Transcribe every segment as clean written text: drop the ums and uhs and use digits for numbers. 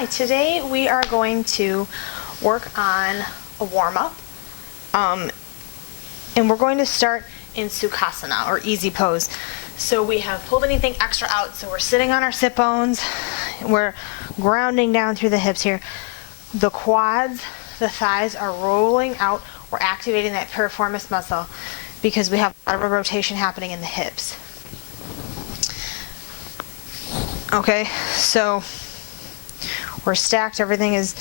Hi, today we are going to work on a warm-up, and we're going to start in Sukhasana, or easy pose. So we have pulled anything extra out, so we're sitting on our sit bones, we're grounding down through the hips here. The quads, the thighs are rolling out, we're activating that piriformis muscle because we have a lot of rotation happening in the hips. Okay, so we're stacked, everything is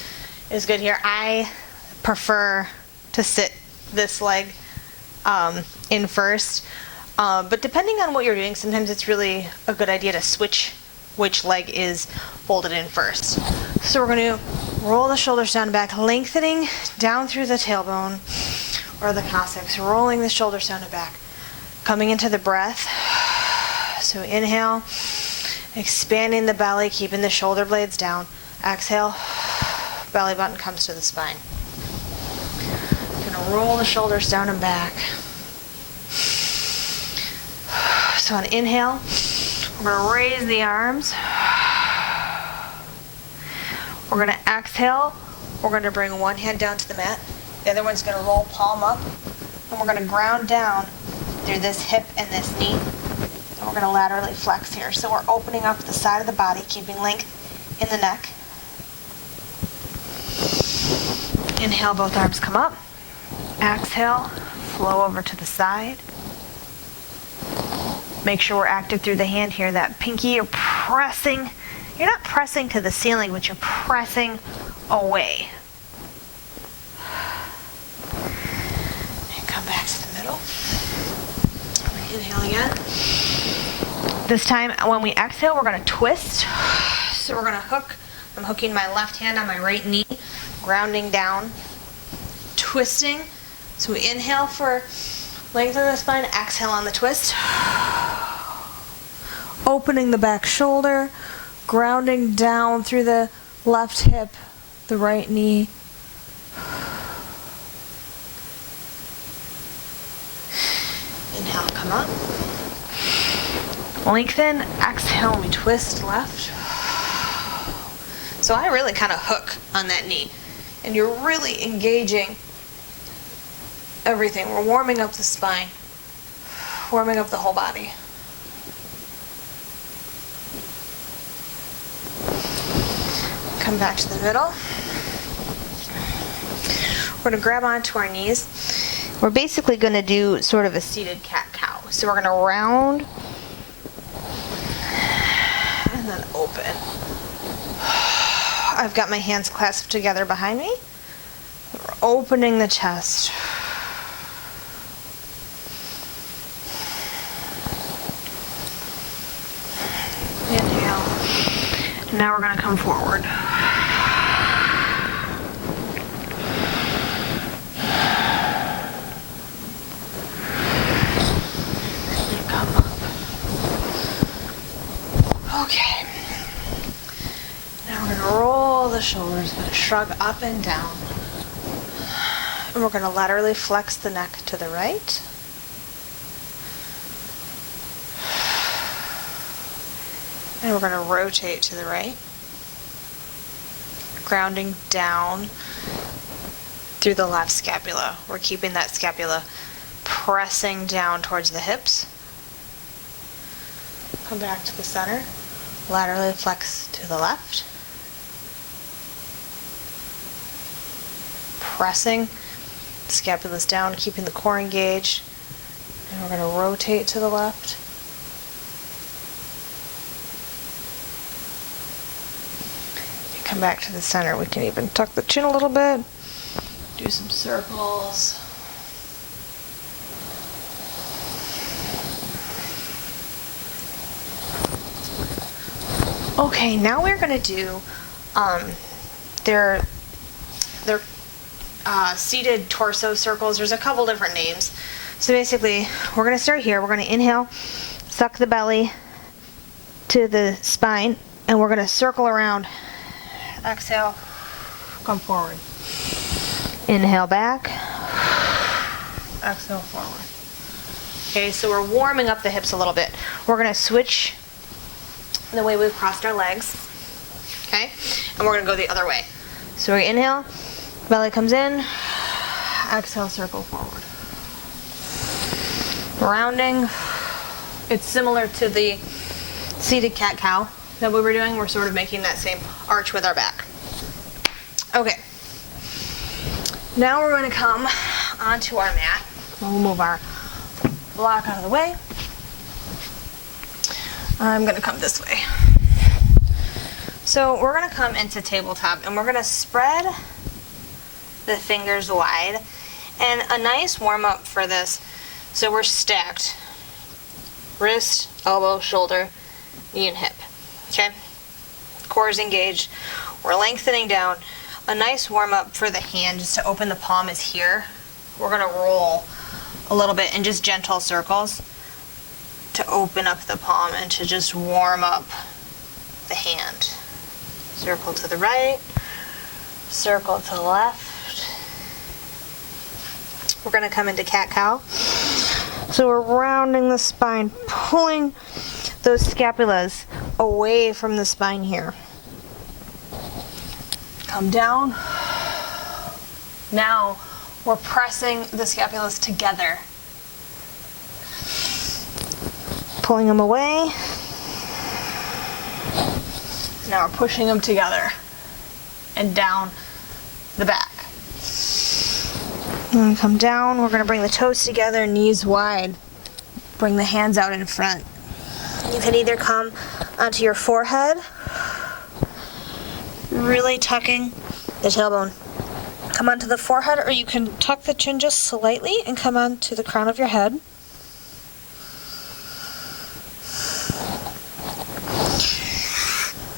good here. I prefer to sit this leg in first, but depending on what you're doing, sometimes it's really a good idea to switch which leg is folded in first. So we're going to roll the shoulders down and back, lengthening down through the tailbone or the coccyx, rolling the shoulders down and back, coming into the breath. So inhale, expanding the belly, keeping the shoulder blades down. Exhale, belly button comes to the spine. Gonna roll the shoulders down and back. So on inhale, we're gonna raise the arms. We're gonna exhale, we're gonna bring one hand down to the mat. The other one's gonna roll palm up. And we're gonna ground down through this hip and this knee. And we're gonna laterally flex here. So we're opening up the side of the body, keeping length in the neck. Inhale, both arms come up. Exhale, flow over to the side. Make sure we're active through the hand here. That pinky, you're pressing. You're not pressing to the ceiling, but you're pressing away. And come back to the middle. Inhale again. This time, when we exhale, we're going to twist. So we're going to hook. I'm hooking my left hand on my right knee, grounding down, twisting. So we inhale for length of the spine, exhale on the twist. Opening the back shoulder, grounding down through the left hip, the right knee. Inhale, come up. Lengthen, exhale, we twist left. So I really kind of hook on that knee. And you're really engaging everything. We're warming up the spine, warming up the whole body. Come back to the middle. We're going to grab onto our knees. We're basically going to do sort of a seated cat-cow. So we're going to round and then open. I've got my hands clasped together behind me. We're opening the chest. Inhale. Now we're going to come forward. And come up. Okay. Now we're going to roll the shoulders, going to shrug up and down. And we're going to laterally flex the neck to the right. And we're going to rotate to the right. Grounding down through the left scapula. We're keeping that scapula pressing down towards the hips. Come back to the center. Laterally flex to the left. Pressing. Scapula's down, keeping the core engaged. And we're going to rotate to the left. Come back to the center. We can even tuck the chin a little bit. Do some circles. Okay, now we're going to do they're seated torso circles. There's a couple different names. So basically, we're going to start here. We're going to inhale, suck the belly to the spine, and we're going to circle around. Exhale, come forward. Inhale back. Exhale forward. Okay, so we're warming up the hips a little bit. We're going to switch the way we've crossed our legs. okay? And we're gonna go the other way. So we inhale, belly comes in, exhale, circle forward. Rounding. It's similar to the seated cat-cow that we were doing. We're sort of making that same arch with our back. Okay. Now we're going to come onto our mat. We'll move our block out of the way. I'm going to come this way. So we're going to come into tabletop and we're going to spread the fingers wide. And a nice warm up for this. So we're stacked. Wrist, elbow, shoulder, knee and hip. Okay? Core is engaged. We're lengthening down. A nice warm up for the hand just to open the palm is here. We're going to roll a little bit in just gentle circles to open up the palm and to just warm up the hand. Circle to the right, circle to the left. We're going to come into cat-cow. So we're rounding the spine, pulling those scapulas away from the spine here. Come down. Now we're pressing the scapulas together. Pulling them away. Now we're pushing them together and down the back. And come down. We're going to bring the toes together, knees wide. Bring the hands out in front. You can either come onto your forehead, really tucking the tailbone. Come onto the forehead, or you can tuck the chin just slightly and come onto the crown of your head.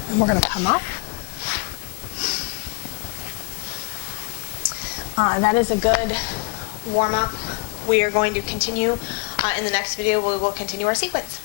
And we're going to come up. That is a good warm-up. We are going to continue in the next video. We will continue our sequence.